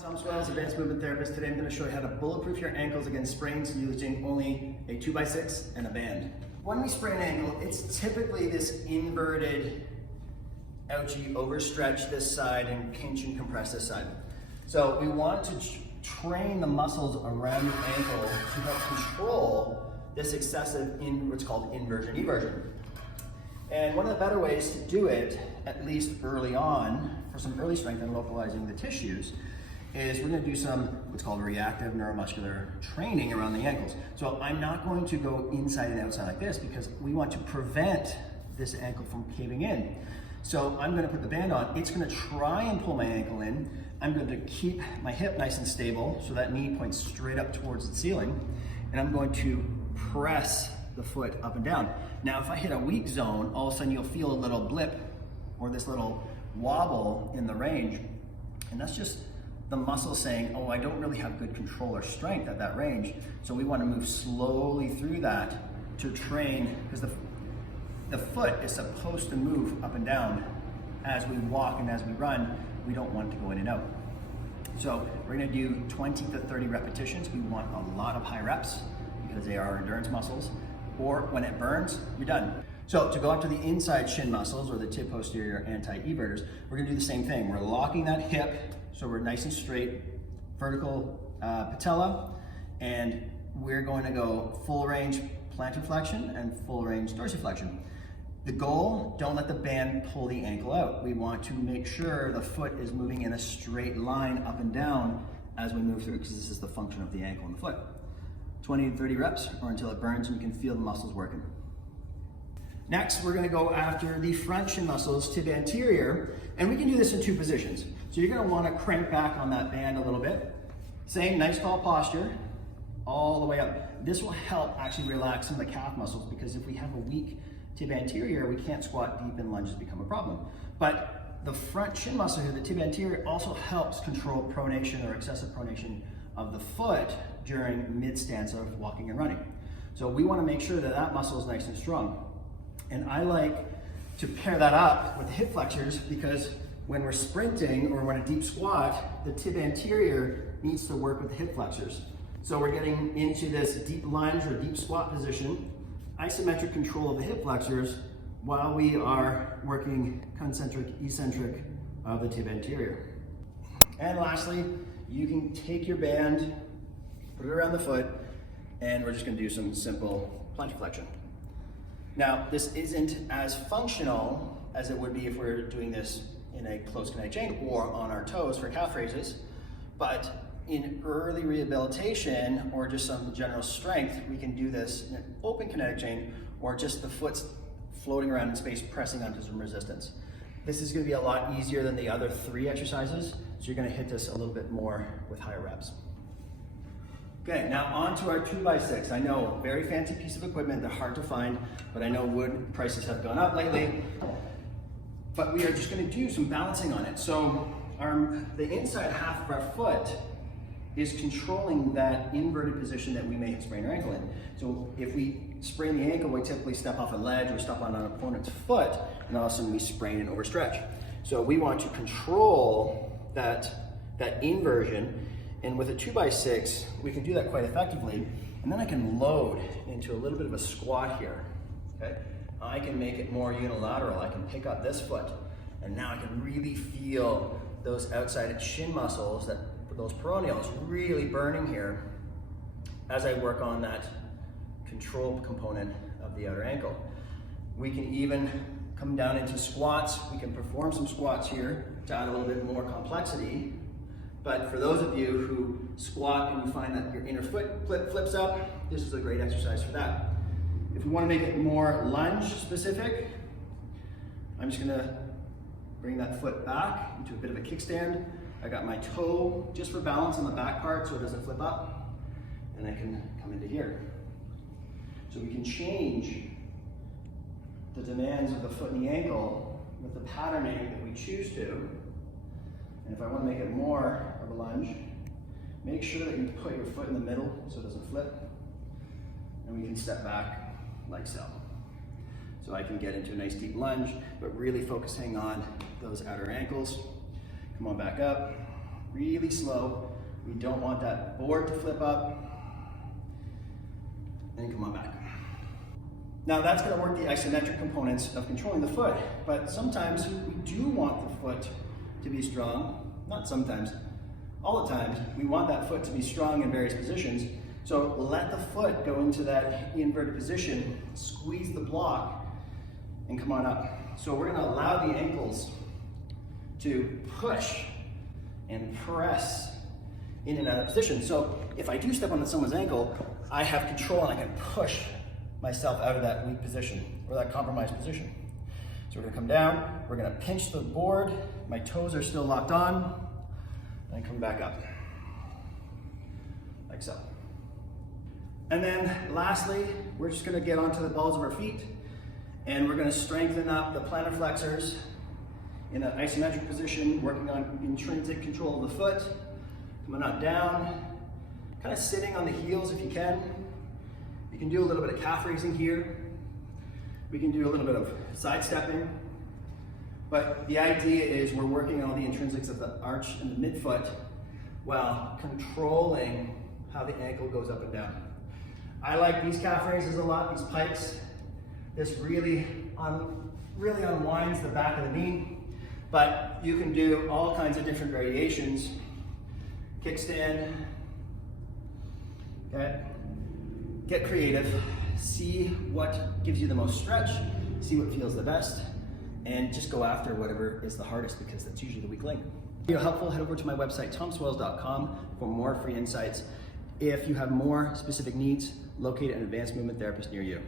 Tom Swells, Advanced Movement Therapist. Today I'm going to show you how to bulletproof your ankles against sprains using only a 2x6 and a band. When we sprain an ankle, it's typically this inverted, ouchie, overstretch this side and pinch and compress this side. So we want to train the muscles around the ankle to help control this excessive, what's called inversion, eversion. And one of the better ways to do it, at least early on, for some early strength and localizing the tissues, is we're going to do some what's called reactive neuromuscular training around the ankles. So I'm not going to go inside and outside like this because we want to prevent this ankle from caving in. So I'm going to put the band on. It's going to try and pull my ankle in. I'm going to keep my hip nice and stable so that knee points straight up towards the ceiling. And I'm going to press the foot up and down. Now, if I hit a weak zone, all of a sudden you'll feel a little blip or this little wobble in the range. And that's just the muscle saying, oh, I don't really have good control or strength at that range. So we want to move slowly through that to train, because the foot is supposed to move up and down as we walk and as we run. We don't want it to go in and out. So we're going to do 20 to 30 repetitions. We want a lot of high reps because they are endurance muscles. Or when it burns, you're done. So to go up to the inside shin muscles or the tib posterior anti-everters, we're gonna do the same thing. We're locking that hip so we're nice and straight, vertical patella, and we're going to go full range plantar flexion and full range dorsiflexion. The goal, don't let the band pull the ankle out. We want to make sure the foot is moving in a straight line up and down as we move through, because this is the function of the ankle and the foot. 20 to 30 reps or until it burns and you can feel the muscles working. Next, we're gonna go after the front shin muscles, tib anterior, and we can do this in two positions. So you're gonna wanna crank back on that band a little bit. Same nice tall posture, all the way up. This will help actually relax some of the calf muscles, because if we have a weak tib anterior, we can't squat deep and lunges become a problem. But the front shin muscle here, the tib anterior, also helps control pronation or excessive pronation of the foot during mid-stance of walking and running. So we wanna make sure that that muscle is nice and strong. And I like to pair that up with the hip flexors, because when we're sprinting or when a deep squat, the tib anterior needs to work with the hip flexors. So we're getting into this deep lunge or deep squat position, isometric control of the hip flexors while we are working concentric, eccentric of the tib anterior. And lastly, you can take your band, put it around the foot, and we're just gonna do some simple plantar flexion. Now, this isn't as functional as it would be if we were doing this in a close kinetic chain or on our toes for calf raises, but in early rehabilitation or just some general strength, we can do this in an open kinetic chain or just the foot's floating around in space, pressing onto some resistance. This is gonna be a lot easier than the other three exercises, so you're gonna hit this a little bit more with higher reps. Okay, now on to our 2x6. I know, very fancy piece of equipment, they're hard to find, but I know wood prices have gone up lately. But we are just gonna do some balancing on it. So the inside half of our foot is controlling that inverted position that we may have sprained our ankle in. So if we sprain the ankle, we typically step off a ledge or step on an opponent's foot, and all of a sudden we sprain and overstretch. So we want to control that inversion. And with a 2x6, we can do that quite effectively. And then I can load into a little bit of a squat here, okay? I can make it more unilateral. I can pick up this foot, and now I can really feel those outside shin muscles, those peroneals really burning here as I work on that control component of the outer ankle. We can even come down into squats. We can perform some squats here to add a little bit more complexity. But for those of you who squat and you find that your inner foot flips up, this is a great exercise for that. If we want to make it more lunge specific, I'm just going to bring that foot back into a bit of a kickstand. I got my toe just for balance on the back part so it doesn't flip up, and I can come into here. So we can change the demands of the foot and the ankle with the patterning that we choose to. And if I want to make it more of a lunge, make sure that you put your foot in the middle so it doesn't flip. And we can step back like so. So I can get into a nice deep lunge, but really focusing on those outer ankles. Come on back up. Really slow. We don't want that board to flip up. And come on back. Now that's going to work the isometric components of controlling the foot, but sometimes we do want the foot to be strong. Not sometimes, all the times. We want that foot to be strong in various positions. So let the foot go into that inverted position, squeeze the block, and come on up. So we're going to allow the ankles to push and press in and out of position. So if I do step on someone's ankle, I have control and I can push myself out of that weak position or that compromised position. So we're gonna come down, we're gonna pinch the board, my toes are still locked on, and come back up, like so. And then lastly, we're just gonna get onto the balls of our feet and we're gonna strengthen up the plantar flexors in an isometric position, working on intrinsic control of the foot, coming on down, kind of sitting on the heels if you can. You can do a little bit of calf raising here. We can do a little bit of sidestepping. But the idea is we're working on the intrinsics of the arch and the midfoot while controlling how the ankle goes up and down. I like these calf raises a lot, these pikes. This really unwinds the back of the knee. But you can do all kinds of different variations. Kickstand. Okay. Get creative, see what gives you the most stretch, see what feels the best, and just go after whatever is the hardest because that's usually the weak link. If you're helpful, head over to my website, tomswells.com for more free insights. If you have more specific needs, locate an advanced movement therapist near you.